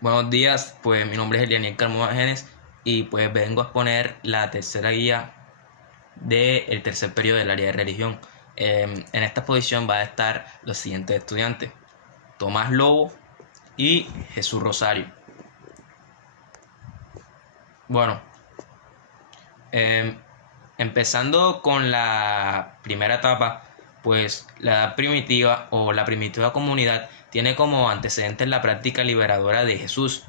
Buenos días, pues mi nombre es Elianiel Carmona y pues vengo a exponer la tercera guía del tercer periodo del área de religión. En esta exposición va a estar los siguientes estudiantes: Tomás Lobo y Jesús Rosario. Bueno, em, empezando con la primera etapa, pues la edad primitiva o la primitiva comunidad tiene como antecedentes la práctica liberadora de Jesús.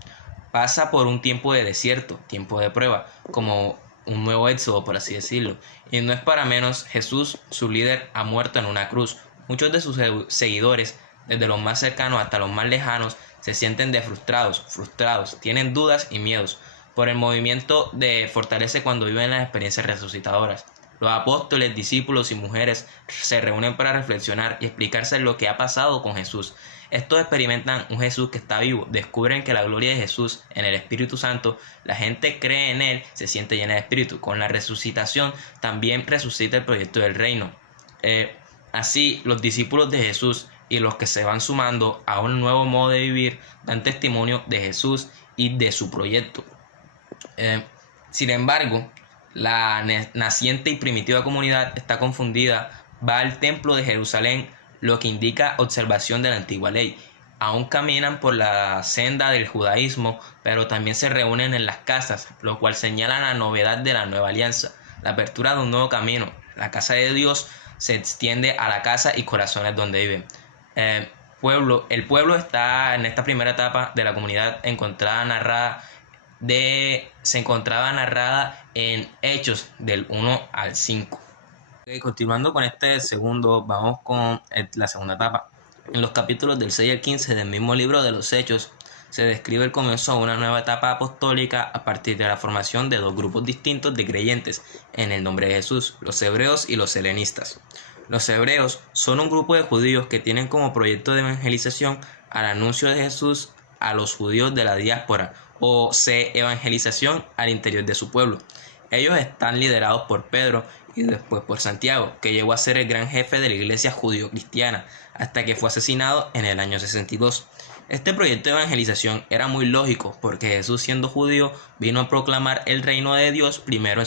Pasa por un tiempo de desierto, tiempo de prueba, como un nuevo éxodo, por así decirlo. Y no es para menos, Jesús, su líder, ha muerto en una cruz. Muchos de sus seguidores, desde los más cercanos hasta los más lejanos, se sienten frustrados, tienen dudas y miedos por el movimiento de fortalece cuando viven las experiencias resucitadoras. Los apóstoles, discípulos y mujeres se reúnen para reflexionar y explicarse lo que ha pasado con Jesús. Estos experimentan un Jesús que está vivo, descubren que la gloria de Jesús en el Espíritu Santo, la gente cree en él, se siente llena de espíritu. Con la resucitación también resucita el proyecto del reino. Así, los discípulos de Jesús y los que se van sumando a un nuevo modo de vivir dan testimonio de Jesús y de su proyecto. Eh, Sin embargo, la naciente y primitiva comunidad está confundida, va al templo de Jerusalén, lo que indica observación de la antigua ley. Aún caminan por la senda del judaísmo, pero también se reúnen en las casas, lo cual señala la novedad de la nueva alianza, la apertura de un nuevo camino. La casa de Dios se extiende a la casa y corazones donde viven. El pueblo está en esta primera etapa de la comunidad se encontraba narrada en Hechos del 1 al 5. Continuando con este segundo, vamos con la segunda etapa. En los capítulos del 6 al 15 del mismo libro de los Hechos se describe el comienzo de una nueva etapa apostólica a partir de la formación de dos grupos distintos de creyentes en el nombre de Jesús, los hebreos y los helenistas. Los hebreos son un grupo de judíos que tienen como proyecto de evangelización al anuncio de Jesús a los judíos de la diáspora o evangelización al interior de su pueblo. Ellos están liderados por Pedro y después por Santiago, que llegó a ser el gran jefe de la iglesia judío-cristiana, hasta que fue asesinado en el año 62. Este proyecto de evangelización era muy lógico, porque Jesús, siendo judío, vino a proclamar el reino de Dios primero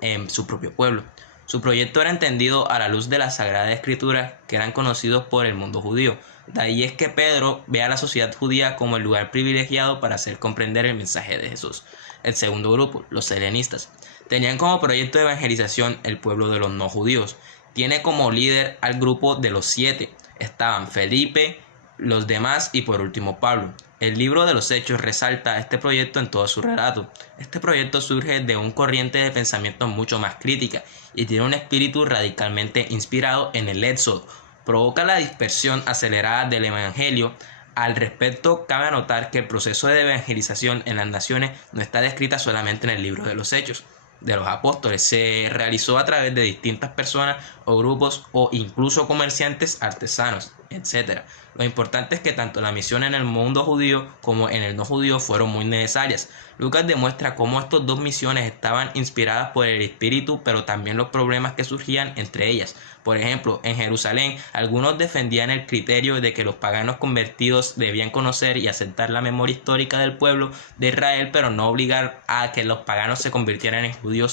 en su propio pueblo. Su proyecto era entendido a la luz de las Sagradas Escrituras, que eran conocidos por el mundo judío. De ahí es que Pedro ve a la sociedad judía como el lugar privilegiado para hacer comprender el mensaje de Jesús. El segundo grupo, los helenistas, tenían como proyecto de evangelización el pueblo de los no judíos. Tiene como líder al grupo de los 7. Estaban Felipe, los demás y por último Pablo. El libro de los Hechos resalta este proyecto en todo su relato. Este proyecto surge de un corriente de pensamiento mucho más crítica y tiene un espíritu radicalmente inspirado en el Éxodo. Provoca la dispersión acelerada del Evangelio. Al respecto, cabe anotar que el proceso de evangelización en las naciones no está descrita solamente en el libro de los Hechos de los apóstoles, se realizó a través de distintas personas o grupos o incluso comerciantes, artesanos, etc. Lo importante es que tanto la misión en el mundo judío como en el no judío fueron muy necesarias. Lucas demuestra cómo estas dos misiones estaban inspiradas por el espíritu, pero también los problemas que surgían entre ellas. Por ejemplo, en Jerusalén, algunos defendían el criterio de que los paganos convertidos debían conocer y aceptar la memoria histórica del pueblo de Israel, pero no obligar a que los paganos se convirtieran en judíos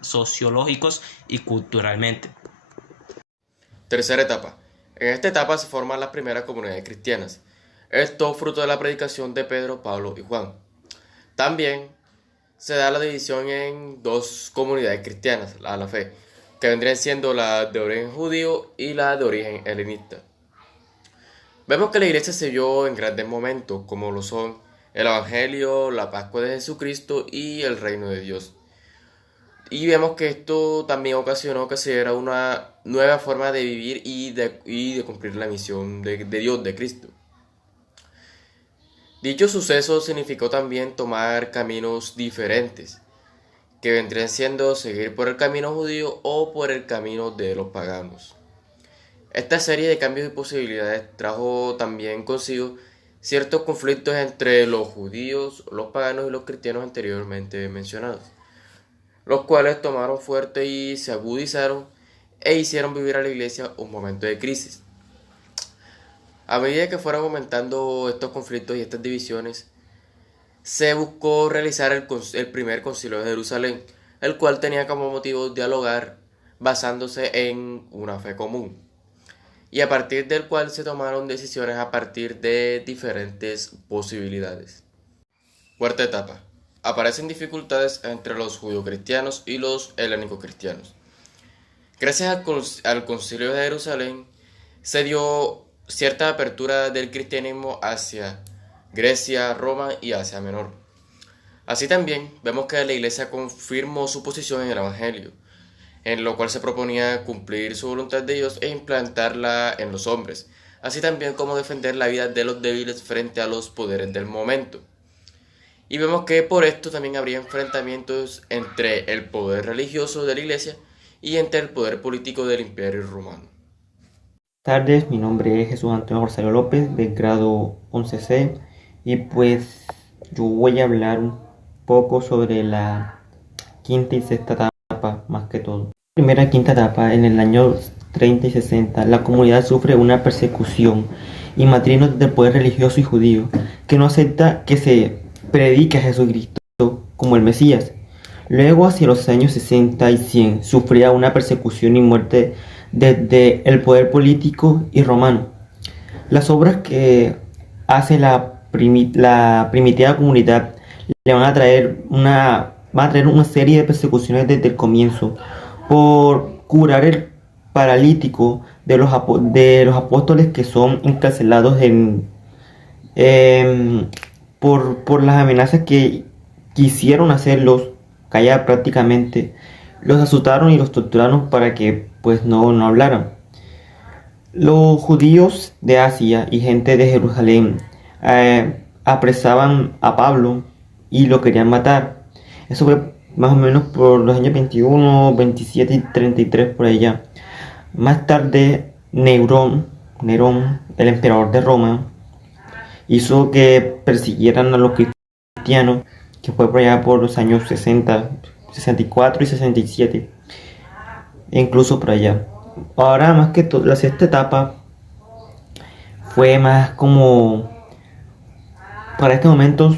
sociológicos y culturalmente. Tercera etapa. En esta etapa se forman las primeras comunidades cristianas. Esto fruto de la predicación de Pedro, Pablo y Juan. También se da la división en dos comunidades cristianas, a la fe, que vendrían siendo la de origen judío y la de origen helenista. Vemos que la iglesia se vio en grandes momentos, como lo son el Evangelio, la Pascua de Jesucristo y el reino de Dios. Y vemos que esto también ocasionó que se diera una nueva forma de vivir y de cumplir la misión de Dios, de Cristo. Dicho suceso significó también tomar caminos diferentes, que vendrían siendo seguir por el camino judío o por el camino de los paganos. Esta serie de cambios y posibilidades trajo también consigo ciertos conflictos entre los judíos, los paganos y los cristianos anteriormente mencionados, los cuales tomaron fuerte y se agudizaron e hicieron vivir a la iglesia un momento de crisis. A medida que fueron aumentando estos conflictos y estas divisiones, se buscó realizar el primer concilio de Jerusalén, el cual tenía como motivo dialogar basándose en una fe común, y a partir del cual se tomaron decisiones a partir de diferentes posibilidades. Cuarta etapa. Aparecen dificultades entre los judio-cristianos y los helénico-cristianos. Gracias al Concilio de Jerusalén se dio cierta apertura del cristianismo hacia Grecia, Roma y Asia Menor. Así también vemos que la Iglesia confirmó su posición en el Evangelio, en lo cual se proponía cumplir su voluntad de Dios e implantarla en los hombres, así también como defender la vida de los débiles frente a los poderes del momento. Y vemos que por esto también habría enfrentamientos entre el poder religioso de la Iglesia y entre el poder político del Imperio Romano. Buenas tardes, mi nombre es Jesús Antonio Rosario López, del grado 11C, y pues yo voy a hablar un poco sobre la quinta y sexta etapa, más que todo. Primera y quinta etapa, en el año 30 y 60, la comunidad sufre una persecución y martirio del poder religioso y judío, que no acepta que se predique a Jesucristo como el Mesías. Luego, hacia los años 60 y 100, sufría una persecución y muerte desde el poder político y romano. Las obras que hace la primitiva comunidad le van a traer una serie de persecuciones desde el comienzo, por curar el paralítico de los apóstoles que son encarcelados por las amenazas que quisieron hacerlos callar prácticamente. Los asustaron y los torturaron para que pues no hablaran. Los judíos de Asia y gente de Jerusalén apresaban a Pablo y lo querían matar. Eso fue más o menos por los años 21, 27 y 33 por allá. Más tarde Nerón, el emperador de Roma, hizo que persiguieran a los cristianos, que fue por allá por los años 60, 64 y 67, e incluso por allá. Ahora, más que todo, la sexta etapa fue más como, para este momento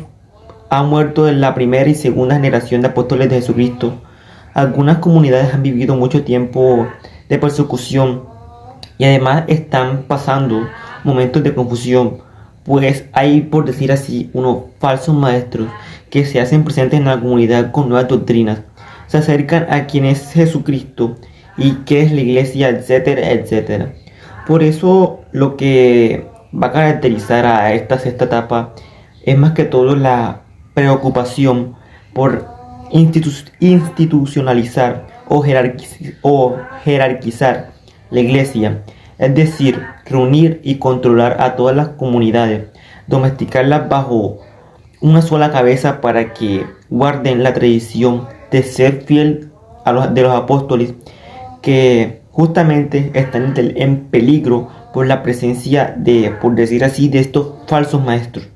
ha muerto en la primera y segunda generación de apóstoles de Jesucristo. Algunas comunidades han vivido mucho tiempo de persecución y además están pasando momentos de confusión, pues hay, por decir así, unos falsos maestros que se hacen presentes en la comunidad con nuevas doctrinas, se acercan a quién es Jesucristo y qué es la iglesia, etcétera, etcétera. Por eso lo que va a caracterizar a esta sexta etapa es más que todo la preocupación por institucionalizar o jerarquizar la iglesia, es decir, reunir y controlar a todas las comunidades, domesticarlas bajo una sola cabeza para que guarden la tradición de ser fiel de los apóstoles, que justamente están en peligro por la presencia de, por decir así, de estos falsos maestros.